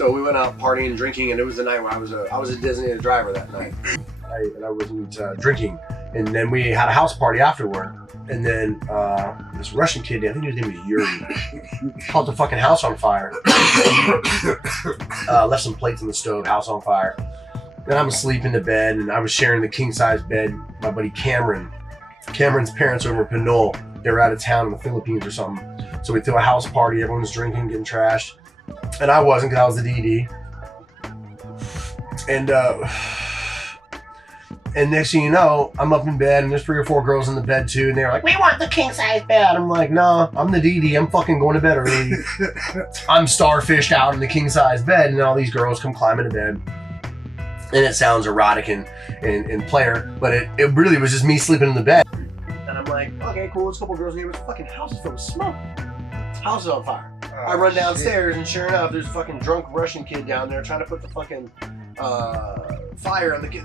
So we went out partying and drinking, and it was the night when I was a designated driver that night. I wasn't drinking. And then we had a house party afterward. And then this Russian kid, I think his name was Yuri, caught the fucking house on fire. Left some plates in the stove, house on fire. Then I was asleep in the bed, and I was sharing the king-size bed with my buddy Cameron. Cameron's parents over in Pinole, they were out of town in the Philippines or something. So we threw a house party, everyone was drinking, getting trashed. And I wasn't, because I was the DD. And next thing you know, I'm up in bed, and there's 3 or 4 girls in the bed too, and they're like, "We want the king-size bed." I'm like, "No, I'm the DD. I'm fucking going to bed early. I'm starfished out in the king-size bed," and all these girls come climbing to bed. And it sounds erotic and player, but it really was just me sleeping in the bed. And I'm like, okay, cool. There's a couple girls in here, but the fucking house is full of smoke. House is on fire. I run downstairs, and sure enough, there's a fucking drunk Russian kid down there trying to put the fucking fire on the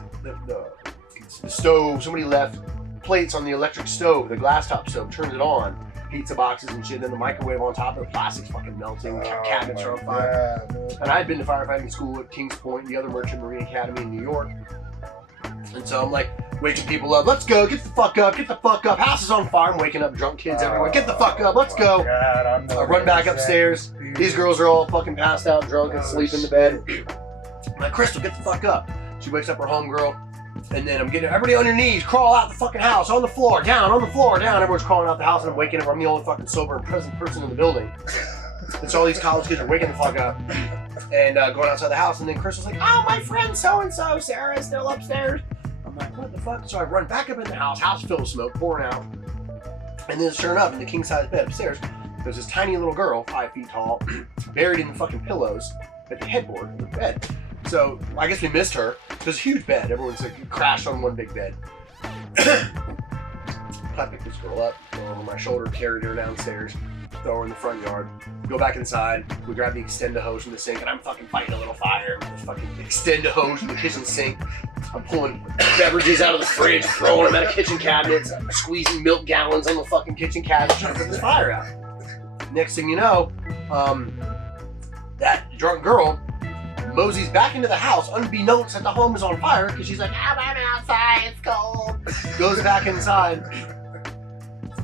stove. Somebody left plates on the electric stove, the glass top stove, turns it on, pizza boxes and shit, then the microwave on top of the plastic's fucking melting, cabinets are on fire. And I had been to firefighting school at Kings Point, the other Merchant Marine Academy in New York. And so I'm like waking people up, let's go, get the fuck up, house is on fire. I'm waking up drunk kids everywhere, get the fuck up, let's go. I run back upstairs, these girls are all fucking passed out, drunk, and asleep in the bed. I'm like, Crystal, get the fuck up. She wakes up her homegirl, and then I'm getting everybody on your knees, crawl out the fucking house, on the floor, down, everyone's crawling out the house, and I'm waking up, I'm the only fucking sober and present person in the building. And so all these college kids are waking the fuck up and going outside the house, and then Crystal's like, oh, my friend so-and-so, Sarah is still upstairs. I'm like, what the fuck? So I run back up in the house filled with smoke, pouring out, and then sure enough, in the king-size bed upstairs, there's this tiny little girl, 5 feet tall, buried in the fucking pillows at the headboard of the bed. So I guess we missed her. It was a huge bed. Everyone's like crashed on one big bed. I picked this girl up, throw her over my shoulder, carried her downstairs, throw her in the front yard, go back inside. We grab the extend-a-hose from the sink, and I'm fucking fighting a little fire with this fucking extend-a-hose from the kitchen sink. I'm pulling beverages out of the fridge, throwing them out of kitchen cabinets, squeezing milk gallons on the fucking kitchen cabinet, trying to put this fire out. Next thing you know, that drunk girl moseys back into the house, unbeknownst that the home is on fire, because she's like, I'm outside, it's cold. Goes back inside,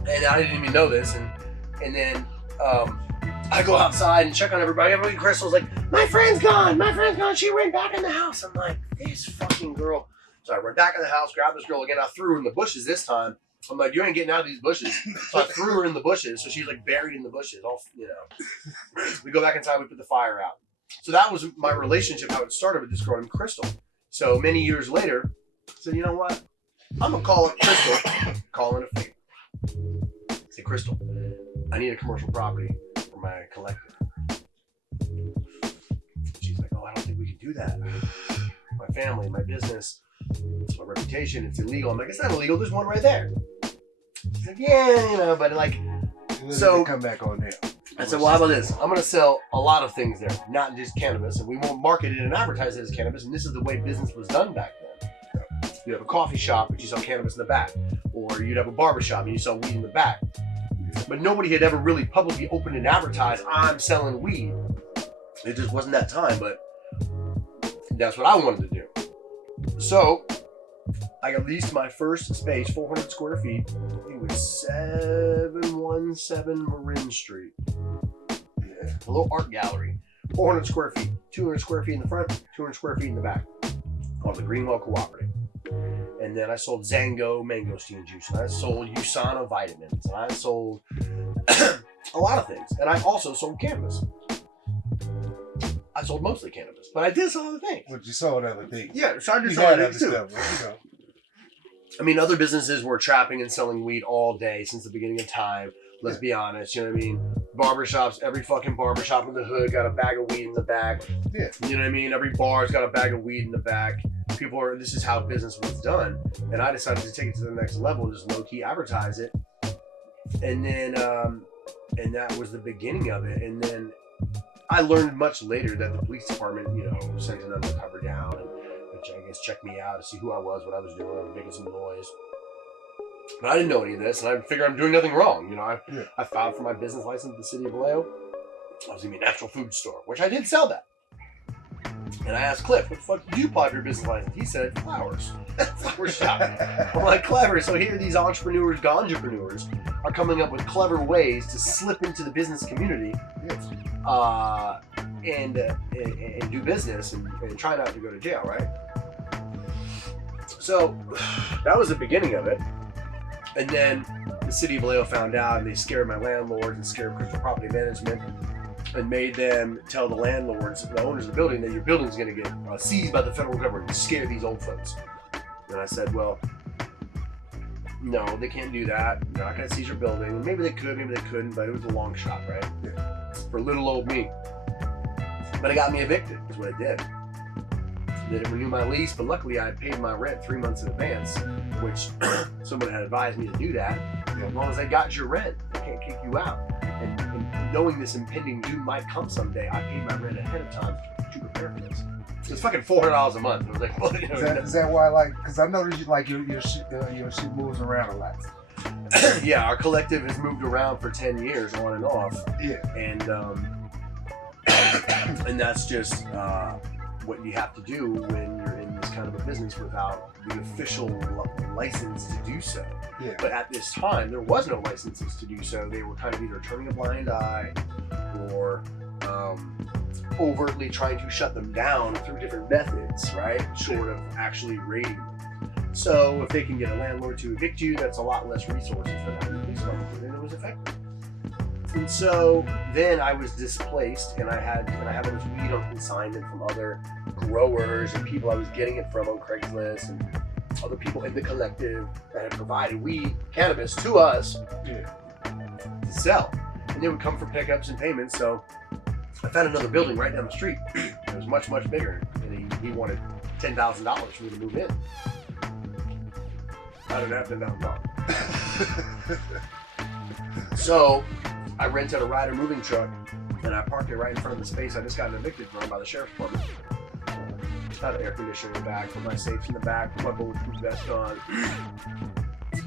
and I didn't even know this, and then I go outside and check on everybody. Everybody, Crystal's like, my friend's gone, she went back in the house. I'm like, this fucking girl. So I went back in the house, grabbed this girl again, I threw her in the bushes this time. I'm like, you ain't getting out of these bushes. So I threw her in the bushes, so she's like buried in the bushes, all, you know. We go back inside, we put the fire out. So that was my relationship, how it started with this girl named Crystal. So many years later, I said, you know what? I'm gonna call it Crystal, calling a favor. I said, Crystal, I need a commercial property for my collector. She's like, oh, I don't think we can do that. My family, my business, it's my reputation, it's illegal. I'm like, it's not illegal, there's one right there. She's like, yeah, you know, but like, so come back on there. I said, well, how about this? I'm going to sell a lot of things there, not just cannabis, and we won't market it and advertise it as cannabis, and this is the way business was done back then. You have a coffee shop, but you sell cannabis in the back, or you'd have a barber shop, and you sell weed in the back. But nobody had ever really publicly opened and advertised, I'm selling weed. It just wasn't that time, but that's what I wanted to do. So I leased my first space, 400 square feet. I think it was 717 Marin Street. Yeah. A little art gallery. 400 square feet. 200 square feet in the front, 200 square feet in the back. Called the Greenwell Cooperative. And then I sold Zango mangosteen juice. And I sold Usana vitamins. And I sold a lot of things. And I also sold cannabis. I sold mostly cannabis, but I did sell other things. But you sold other things. Yeah, so I did sell other things too. I mean, other businesses were trapping and selling weed all day since the beginning of time. Let's be honest, you know what I mean? Barbershops, every fucking barbershop in the hood got a bag of weed in the back. Yeah. You know what I mean? Every bar's got a bag of weed in the back. This is how business was done. And I decided to take it to the next level and just low-key advertise it. And then, and that was the beginning of it. And then I learned much later that the police department, you know, sent an undercover down and I guess checked me out to see who I was, what I was doing, I was making some noise. But I didn't know any of this, and I figured I'm doing nothing wrong. You know, I filed for my business license with the city of Vallejo. I was going to be a natural food store, which I did sell that. And I asked Cliff, what the fuck did you apply for your business license? He said, flowers. Flower shop. I'm like, clever. So here these entrepreneurs, ganjapreneurs, are coming up with clever ways to slip into the business community and do business and try not to go to jail, right? So that was the beginning of it. And then the city of Vallejo found out, and they scared my landlords and scared Crystal Property Management and made them tell the landlords, the owners of the building, that your building's going to get seized by the federal government and scare these old folks. And I said, well, no, they can't do that. They're not going to seize your building. Maybe they could, maybe they couldn't, but it was a long shot, right? Yeah. For little old me. But it got me evicted, is what it did. They didn't renew my lease, but luckily I had paid my rent 3 months in advance, which someone had advised me to do that. As long as they got your rent, they can't kick you out. And knowing this impending doom might come someday, I paid my rent ahead of time to prepare for this. It's fucking $400 a month. I was like, well, you know, is that why, like, because I noticed you, like, your shit moves around a lot. Yeah, our collective has moved around for 10 years on and off. Yeah. And that's just what you have to do when you're in this kind of a business without the official license to do so. Yeah. But at this time, there was no licenses to do so. They were kind of either turning a blind eye or overtly trying to shut them down through different methods, right? Short of actually raiding them. So if they can get a landlord to evict you, that's a lot less resources than having the police department, and it was effective. And so then I was displaced, and I had all this weed on consignment from other growers and people I was getting it from on Craigslist and other people in the collective that had provided weed, cannabis to us to sell. And they would come for pickups and payments. So I found another building right down the street. It was much, much bigger. And he wanted $10,000 for me to move in. I didn't have $10,000. So I rented a Ryder moving truck and I parked it right in front of the space I just got evicted from by the sheriff's department. Had an air conditioner in the back, put my safes in the back, put my bulletproof vest on.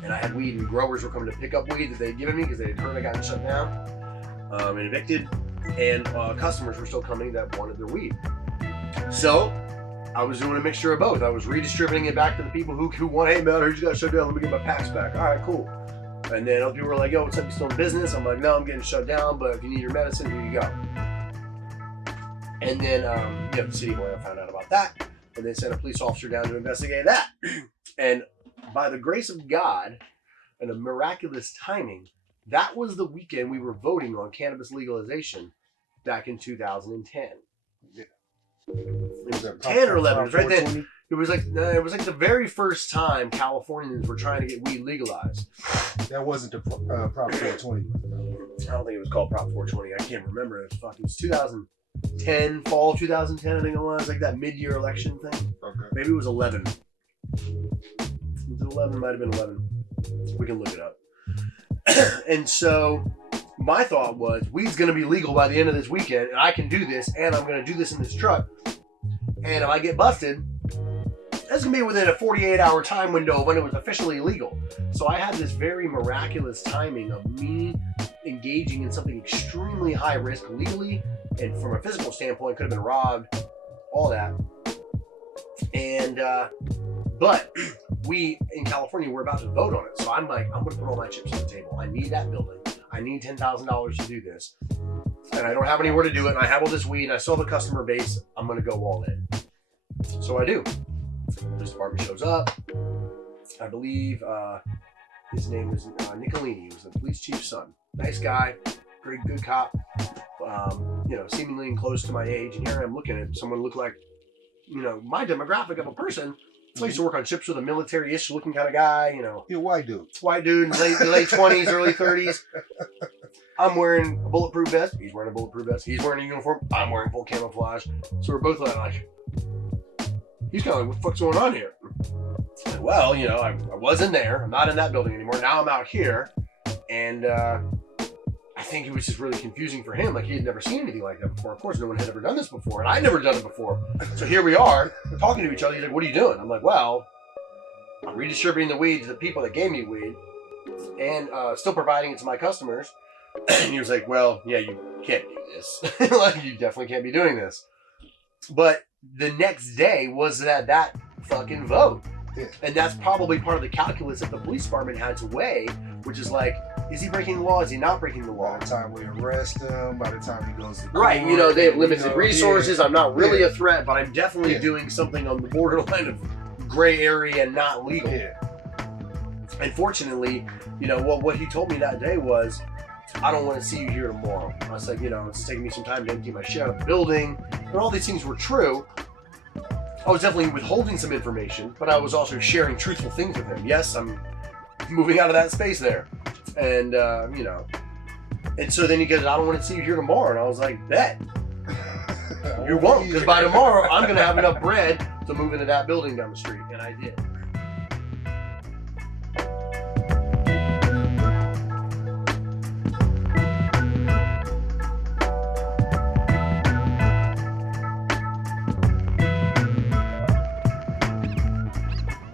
And I had weed, and growers were coming to pick up weed that they had given me because they had heard I got shut down and evicted. And customers were still coming that wanted their weed. So I was doing a mixture of both. I was redistributing it back to the people who want, hey man, I heard you got shut down, let me get my packs back. All right, cool. And then other people were like, yo, what's up, you still in business? I'm like, no, I'm getting shut down, but if you need your medicine, here you go. And then the city of Vallejo found out about that, and they sent a police officer down to investigate that. And by the grace of God and a miraculous timing, that was the weekend we were voting on cannabis legalization back in 2010. Yeah. It was 10 or 11. It was right then. It was like the very first time Californians were trying to get weed legalized. That wasn't the Prop 420. I don't think it was called Prop 420. I can't remember. It was 2010, fall 2010, I think it was, like that mid-year election thing. Okay. Maybe it was 11. Was it 11? Might have been 11. We can look it up. And so my thought was, weed's going to be legal by the end of this weekend, and I can do this, and I'm going to do this in this truck. And if I get busted, that's going to be within a 48-hour time window when it was officially illegal. So I had this very miraculous timing of me engaging in something extremely high risk legally, and from a physical standpoint, could have been robbed, all that. And, but we in California, we're about to vote on it. So I'm like, I'm going to put all my chips on the table. I need that building. I need $10,000 to do this. And I don't have anywhere to do it. And I have all this weed. And I still have a customer base. I'm going to go all in. So I do. The police department shows up. I believe his name was Nicolini. He was the police chief's son. Nice guy. Great, good cop. Seemingly close to my age. And here I am looking at someone look like, my demographic of a person. I used to work on ships with a military-ish looking kind of guy, You're a white dude. White dude in late 20s, early 30s. I'm wearing a bulletproof vest. He's wearing a bulletproof vest. He's wearing a uniform. I'm wearing full camouflage. So we're both like, he's kind of like, what the fuck's going on here? And well, I was in there. I'm not in that building anymore. Now I'm out here. And I think it was just really confusing for him. Like, he had never seen anything like that before. Of course, no one had ever done this before. And I'd never done it before. So here we are, talking to each other. He's like, what are you doing? I'm like, well, I'm redistributing the weed to the people that gave me weed and still providing it to my customers. And he was like, well, yeah, you can't do this. Like, you definitely can't be doing this. But the next day was that fucking vote. Yeah. And that's probably part of the calculus that the police department had to weigh, which is like, is he breaking the law? Is he not breaking the law? By the time we arrest him, by the time he goes to court, Right, you know, they have limited resources. Yeah. I'm not really Yeah. a threat, but I'm definitely Yeah. doing something on the borderline of gray area and not legal. Yeah. And fortunately, you know, what he told me that day was, I don't want to see you here tomorrow. I was like, you know, it's taking me some time to empty my shit out of the building. And all these things were true. I was definitely withholding some information, but I was also sharing truthful things with him. Yes, I'm moving out of that space there. And, you know. And so then he goes, I don't want to see you here tomorrow. And I was like, bet. You won't, because by tomorrow, I'm going to have enough bread to move into that building down the street. And I did.